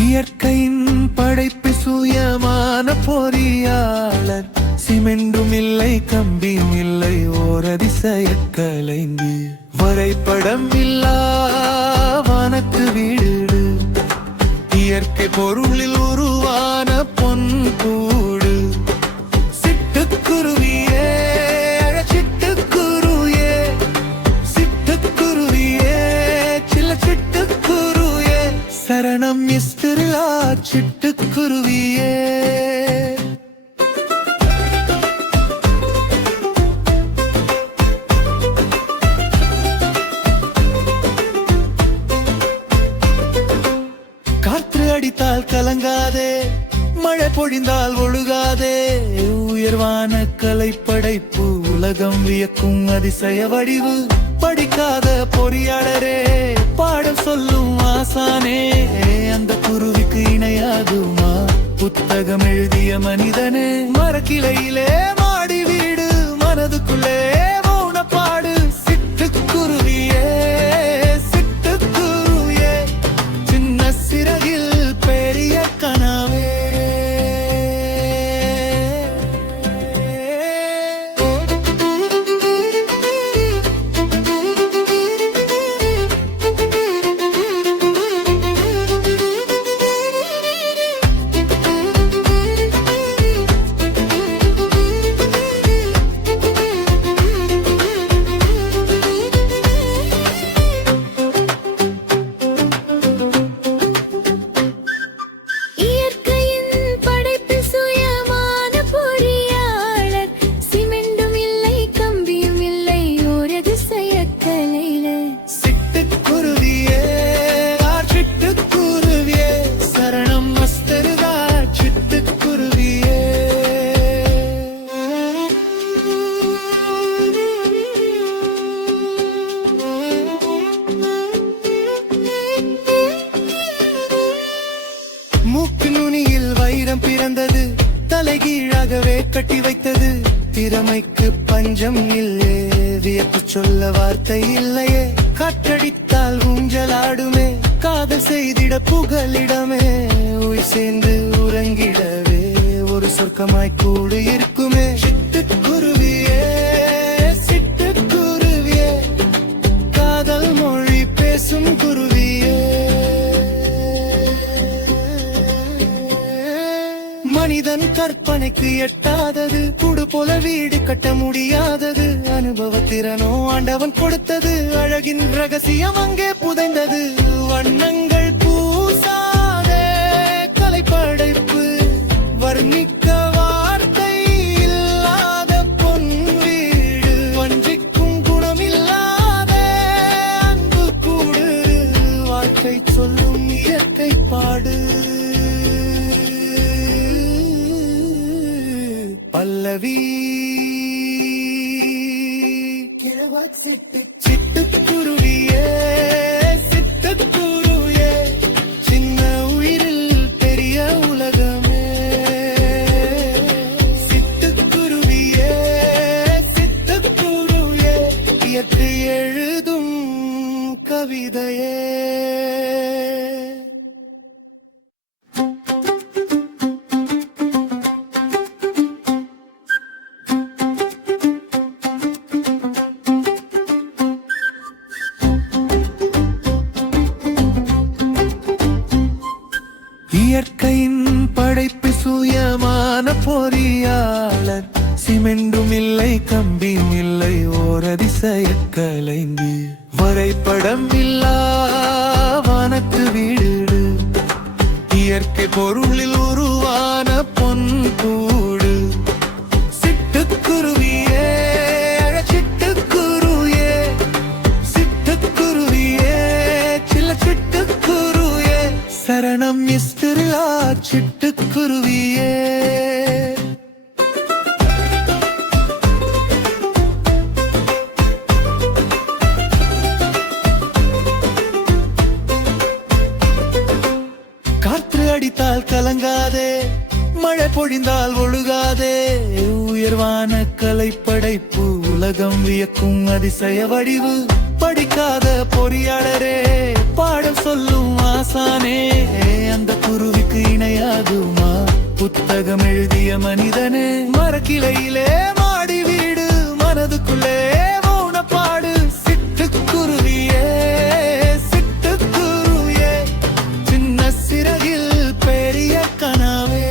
இயற்கையின் படைப்பு சுயமான பொறியாளர் சிமெண்டும் இல்லை கம்பியும் இல்லை ஓர் அதிசய கலைந்து வரைபடம் இல்லா வானத்து வீடு இயற்கை பொருளில் உருவான பொன் கூடு சிட்டுக்குருவியே சிட்டுக்குருவியே சிட்டுக்குருவியே சில சிட்டுக்குருவியே சரணம் மிஸ்டர் சிட்டுக்குருவியே. காற்று அடித்தால் கலங்காதே, மழை பொழிந்தால் ஒழுகாதே, உயர்வான கலைப்படைப்பு உலகம் வியக்கும் அதிசய வடிவு. படிக்காத பொறியாளரே, பாடம் சொல்லும் ஆசானே, அந்த குருவிக்கு இணையாகுமா புத்தகம் எழுதிய மனிதனே? மரக்கிளையிலே மாடி வீடு, மனதுக்குள்ளே மௌனப்பாடு. சிட்டுக்குருவியே சிட்டுக்குருவியே, சின்ன சிறகில் பெரிய கனவே. மூக்கு நுனியில் வைரம் பிறந்தது, தலைகீழாகவே கட்டி வைத்தது. திறமைக்கு பஞ்சம் இல்லையே, வியப்பு சொல்ல வார்த்தை இல்லையே. காற்றடித்தால் ஊஞ்சலாடுமே, காதல் செய்திட புகலிடமே. உயிர் சேர்ந்து உறங்கிடவே ஒரு சொர்க்கமாய் கூடு இருக்குமே. சிட்டுக்குருவியே சிட்டுக்குருவியே, காதல் மொழி பேசும் குருவியே. மனிதன் கற்பனைக்கு எட்டாதது, கூடு போல வீடு கட்ட முடியாதது. அனுபவத்திறனோ ஆண்டவன் கொடுத்தது, அழகின் ரகசியம் அங்கே புதைந்தது. வண்ணங்கள் பூசாதே கலைப்படைப்பு, வர்ணிக்க வார்த்தை இல்லாத பொன் வீடு. வஞ்சிக்கும் குணம் இல்லாத அன்பு கூடு, வாழ்க்கை சொல்லும் இயற்கை பாடு. பல்லவி சிட்டுக்குருவியே சிட்டுக்குருவியே, சின்ன உயிரில் பெரிய உலகமே. சிட்டுக்குருவியே சிட்டுக்குருவியே, இயற்கை எழுதும் கவிதையே. இயற்கையின் படைப்பு சுயமான பொறியாளர் சிமெண்டும் இல்லை கம்பியும் இல்லை ஓர் அதிசய கலைந்து வரைபடம் இல்லா வானத்து வீடு இயற்கை பொருளில் உருவான பொன் கூடு. சிட்டுக்குருவியே சிட்டுக்குருவியே சிட்டுக்குருவியே சில சிட்டுக்குருவியே, சரணம் மிஸ்டர் சிட்டுக்குருவியே. காற்று அடித்தால் கலங்காதே, மழை பொழிந்தால் ஒழுகாதே, உயர்வான கலைப்படைப்பு உலகம் வியக்கும் அதிசய வடிவு. படிக்காத பொறியாளரே, பாடம் சொல்லும் ஆசானே, அந்த உலகம் எழுதிய மனிதனே மரக்கிளையிலே மாடி வீடு மனதுக்குள்ளே மௌனப்பாடு சிட்டுக்குருவியே சிட்டுக்குருவியே சின்ன சிறகில் பெரிய கனவே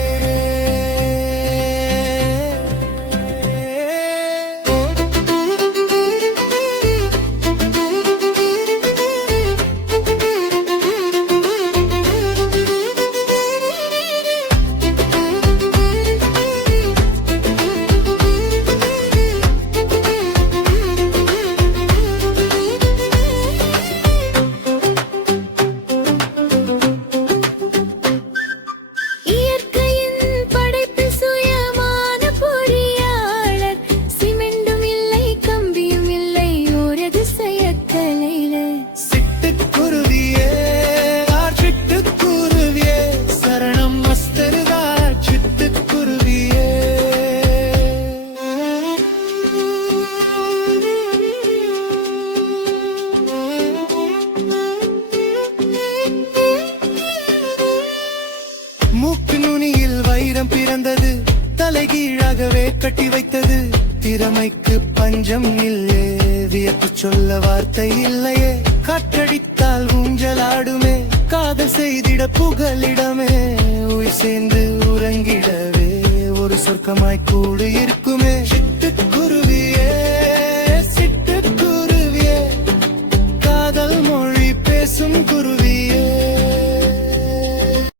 மூக்கு நுனியில் வைரம் பிறந்தது தலைகீழாகவே கட்டி வைத்தது திறமைக்கு பஞ்சம் இல்லையே வியப்பு சொல்ல வார்த்தை இல்லையே காற்றடித்தால் ஊஞ்சலாடுமே காதல் செய்திட புகலிடமே உயிர் சேர்ந்து உறங்கிடவே ஒரு சொர்க்கமாய் கூடு இருக்குமே சிட்டுக்குருவியே